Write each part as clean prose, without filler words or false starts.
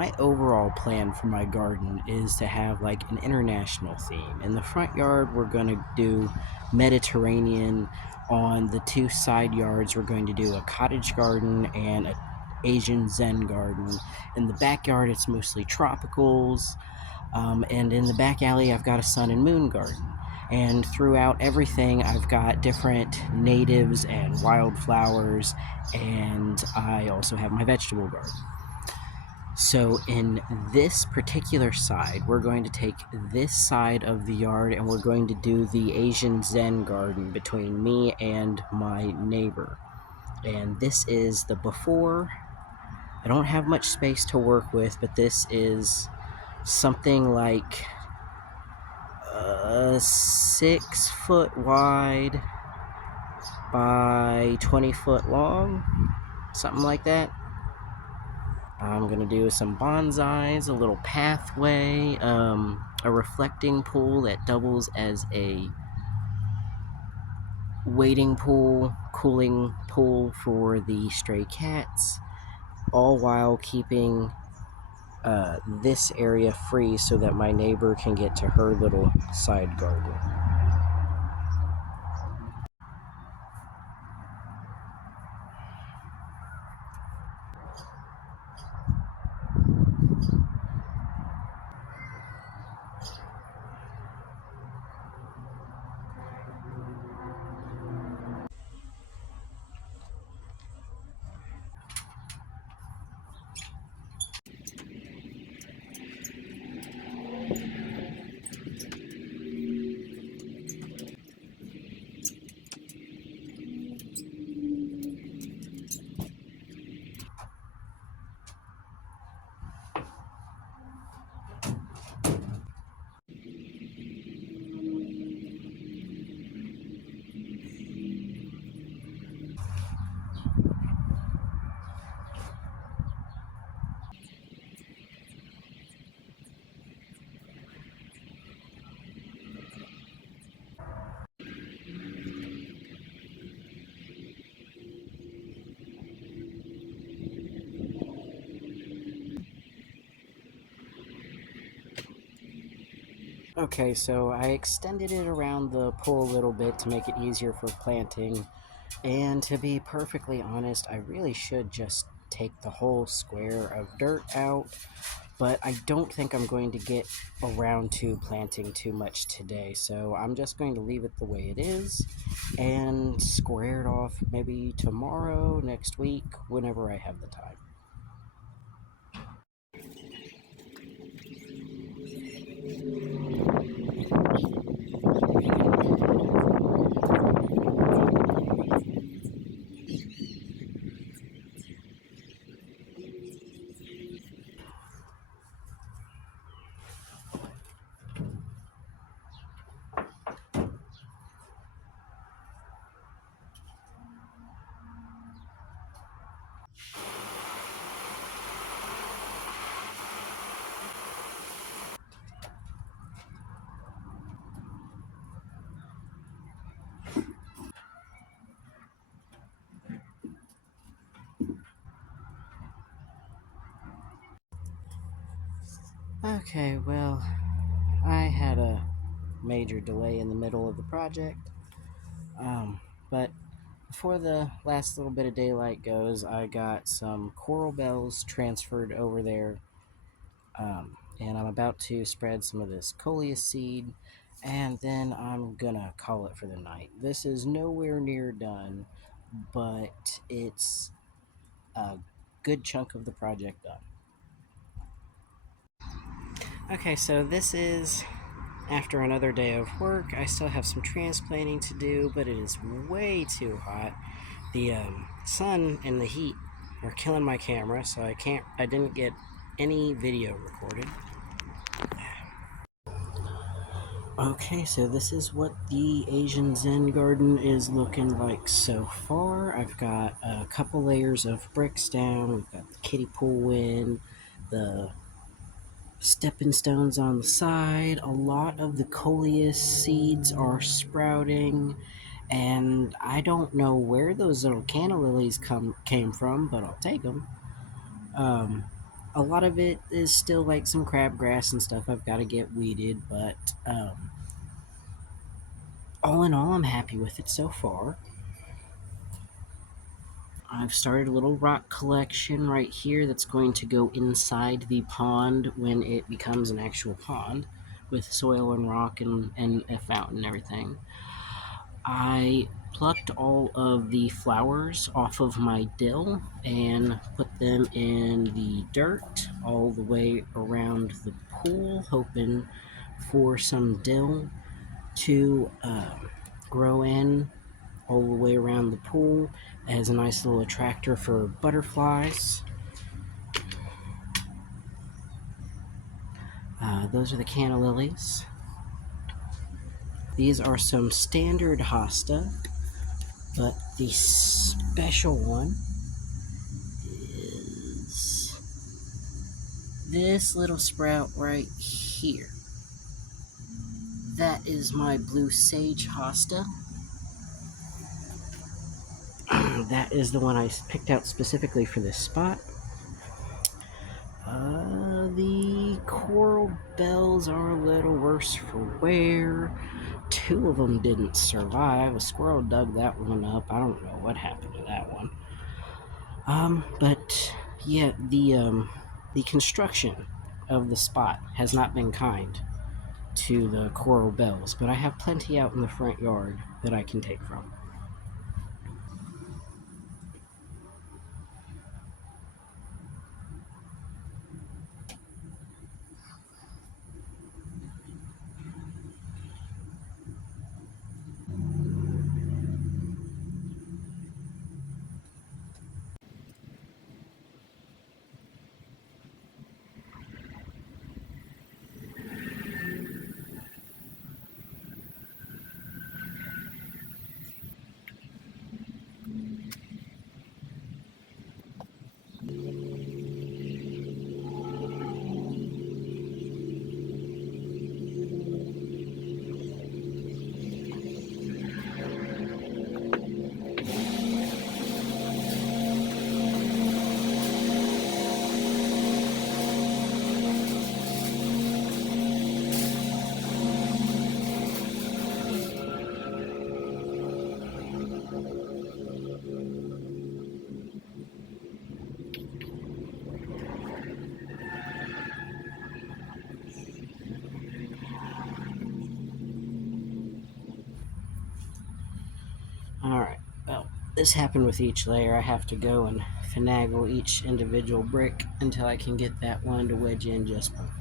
my overall plan for my garden is to have like an international theme. In the front yard, we're going to do Mediterranean. On the two side yards, we're going to do a cottage garden and a Asian Zen garden. In the backyard, it's mostly tropicals. And in the back alley, I've got a sun and moon garden. And throughout everything, I've got different natives and wildflowers, and I also have my vegetable garden. So in this particular side, we're going to take this side of the yard and we're going to do the Asian Zen garden between me and my neighbor. And this is the before. I don't have much space to work with, but this is something like 6 foot wide by 20 foot long, something like that. I'm going to do some bonsais, a little pathway, a reflecting pool that doubles as a wading pool, cooling pool for the stray cats, all while keeping this area free so that my neighbor can get to her little side garden. Okay, so I extended it around the pole a little bit to make it easier for planting, and to be perfectly honest, I really should just take the whole square of dirt out, but I don't think I'm going to get around to planting too much today, so I'm just going to leave it the way it is and square it off maybe tomorrow, next week, whenever I have the time. Okay, well, I had a major delay in the middle of the project, but before the last little bit of daylight goes, I got some coral bells transferred over there, and I'm about to spread some of this coleus seed, and then I'm gonna call it for the night. This is nowhere near done, but it's a good chunk of the project done. Okay, so this is after another day of work. I still have some transplanting to do, but it is way too hot. The sun and the heat are killing my camera, so I didn't get any video recorded. Okay, so this is what the Asian Zen garden is looking like so far. I've got a couple layers of bricks down. We've got the kiddie pool in, the stepping stones on the side. A lot of the coleus seeds are sprouting, and I don't know where those little canna lilies came from, but I'll take them. Um, A lot of it is still like some crabgrass and stuff I've got to get weeded, but all in all, I'm happy with it so far. I've started a little rock collection right here that's going to go inside the pond when it becomes an actual pond with soil and rock and a fountain and everything. I plucked all of the flowers off of my dill and put them in the dirt all the way around the pool, hoping for some dill to grow in all the way around the pool as a nice little attractor for butterflies. Those are the canna lilies. These are some standard hosta, but the special one is this little sprout right here. That is my blue sage hosta. That is the one I picked out specifically for this spot. The coral bells are a little worse for wear. Two of them didn't survive. A squirrel dug that one up. I don't know what happened to that one. But yeah, the construction of the spot has not been kind to the coral bells, but I have plenty out in the front yard that I can take from. Alright, well, this happened with each layer. I have to go and finagle each individual brick until I can get that one to wedge in just perfect.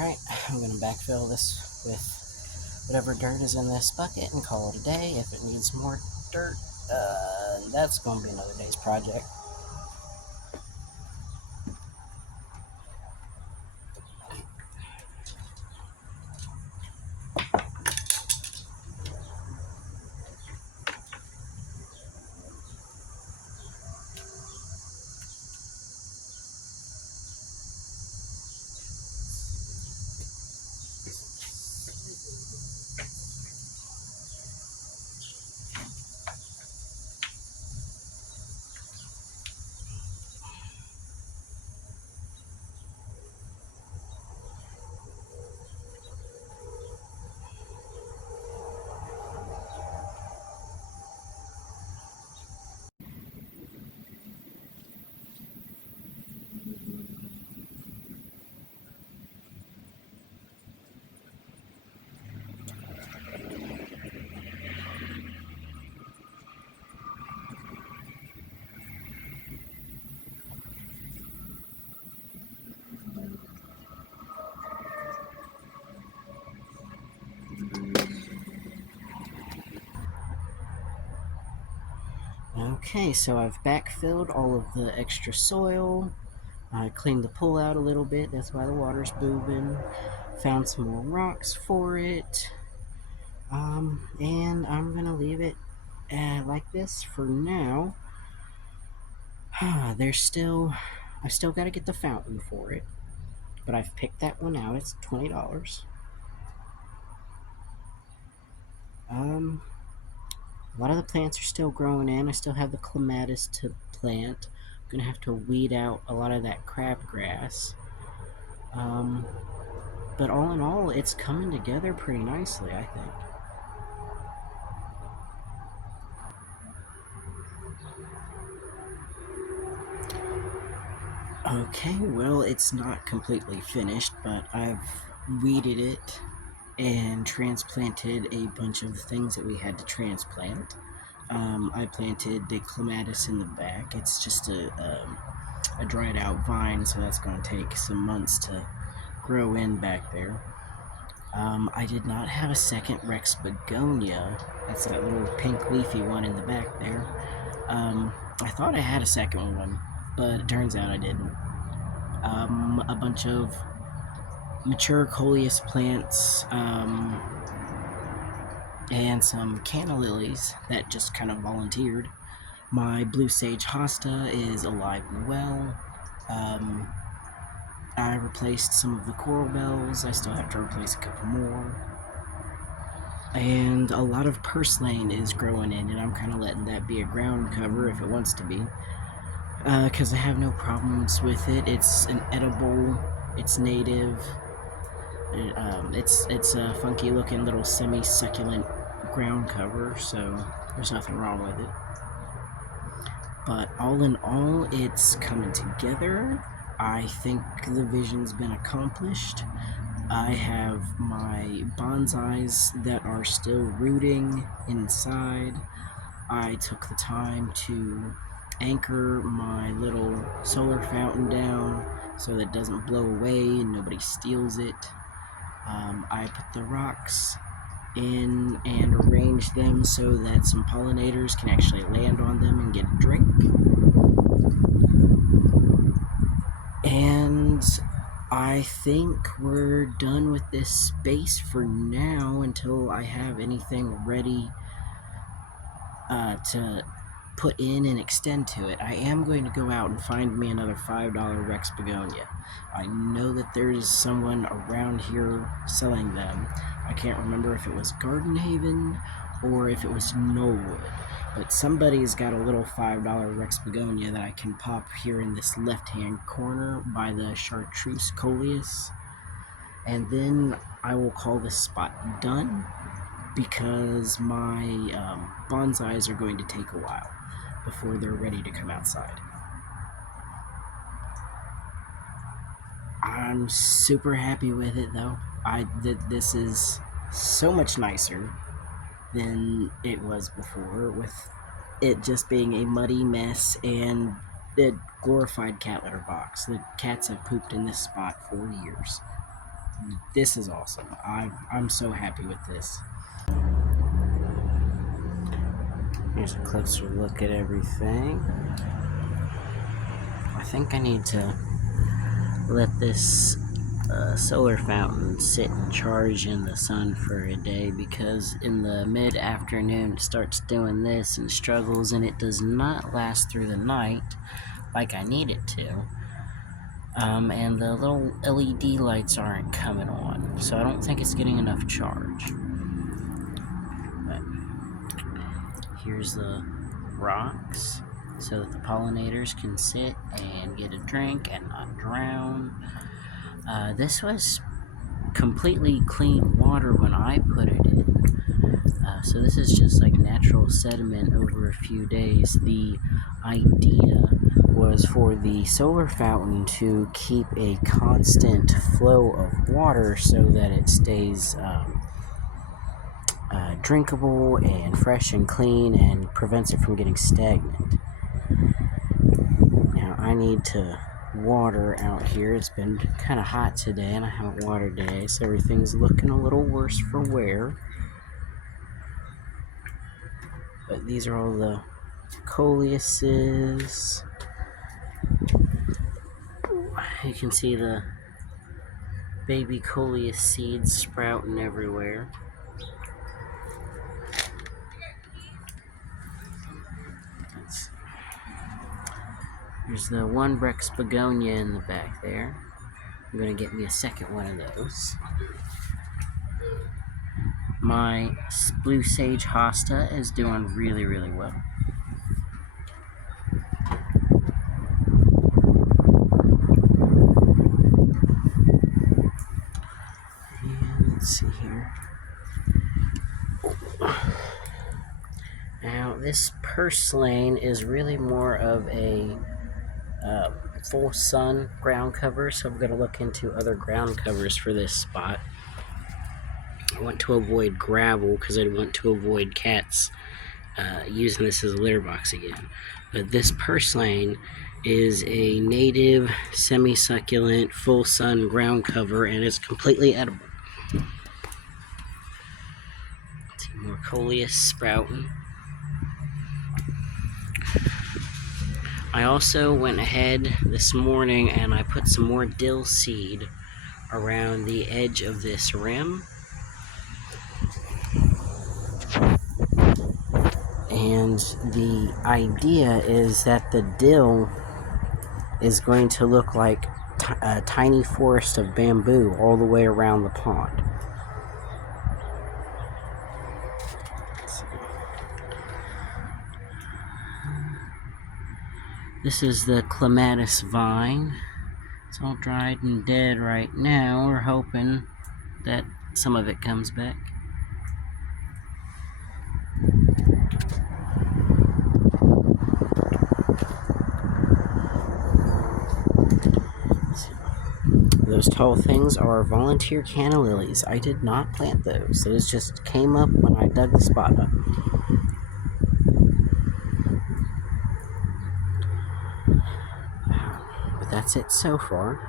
Alright, I'm going to backfill this with whatever dirt is in this bucket and call it a day. If it needs more dirt, that's going to be another day's project. Okay, so I've backfilled all of the extra soil. I cleaned the pool out a little bit, that's why the water's moving. Found some more rocks for it. And I'm gonna leave it like this for now. I still gotta get the fountain for it, but I've picked that one out. It's $20. Um, a lot of the plants are still growing in. I still have the clematis to plant. I'm gonna have to weed out a lot of that crabgrass. But all in all, it's coming together pretty nicely, I think. Okay, well, it's not completely finished, but I've weeded it and transplanted a bunch of things that we had to transplant. I planted the clematis in the back. It's just a dried out vine, so that's going to take some months to grow in back there. I did not have a second Rex begonia. That's that little pink leafy one in the back there. I thought I had a second one, but it turns out I didn't. A bunch of mature coleus plants, and some canna lilies that just kind of volunteered. My blue sage hosta is alive and well. I replaced some of the coral bells. I still have to replace a couple more. And a lot of purslane is growing in, and I'm kind of letting that be a ground cover if it wants to be. Because I have no problems with it. It's an edible, it's native, it's a funky looking little semi-succulent ground cover, so there's nothing wrong with it. But all in all, it's coming together. I think the vision's been accomplished. I have my bonsais that are still rooting inside. I took the time to anchor my little solar fountain down so that it doesn't blow away and nobody steals it. I put the rocks in and arrange them so that some pollinators can actually land on them and get a drink. And I think we're done with this space for now until I have anything ready to put in and extend to it. I am going to go out and find me another $5 Rex begonia. I know that there's someone around here selling them. I can't remember if it was Garden Haven or if it was Knollwood, but somebody's got a little $5 Rex begonia that I can pop here in this left-hand corner by the chartreuse coleus, and then I will call this spot done because my bonsais are going to take a while before they're ready to come outside. I'm super happy with it though. This is so much nicer than it was before, with it just being a muddy mess and the glorified cat litter box. The cats have pooped in this spot for years. This is awesome. I'm so happy with this. Here's a closer look at everything. I think I need to let this solar fountain sit and charge in the sun for a day, because in the mid-afternoon it starts doing this and struggles, and it does not last through the night like I need it to. And the little LED lights aren't coming on, so I don't think it's getting enough charge. But here's the rocks so that the pollinators can sit and get a drink and not drown. This was completely clean water when I put it in. So this is just like natural sediment over a few days. The idea was for the solar fountain to keep a constant flow of water so that it stays drinkable and fresh and clean and prevents it from getting stagnant. Now I need to water out here. It's been kind of hot today and I haven't watered today, so everything's looking a little worse for wear. But these are all the Coleuses. You can see the baby coleus seeds sprouting everywhere. There's the one Brex begonia in the back there. I'm going to get me a second one of those. My blue sage hosta is doing really, really well. And let's see here. Now, this purslane is really more of a full sun ground cover, so I'm going to look into other ground covers for this spot. I want to avoid gravel because I want to avoid cats using this as a litter box again. But this purslane is a native semi-succulent full sun ground cover, and it's completely edible. See more coleus sprouting. I also went ahead this morning and I put some more dill seed around the edge of this rim. And the idea is that the dill is going to look like a tiny forest of bamboo all the way around the pond. This is the clematis vine. It's all dried and dead right now. We're hoping that some of it comes back. Those tall things are volunteer canna lilies. I did not plant those. Those just came up when I dug the spot up. But that's it so far.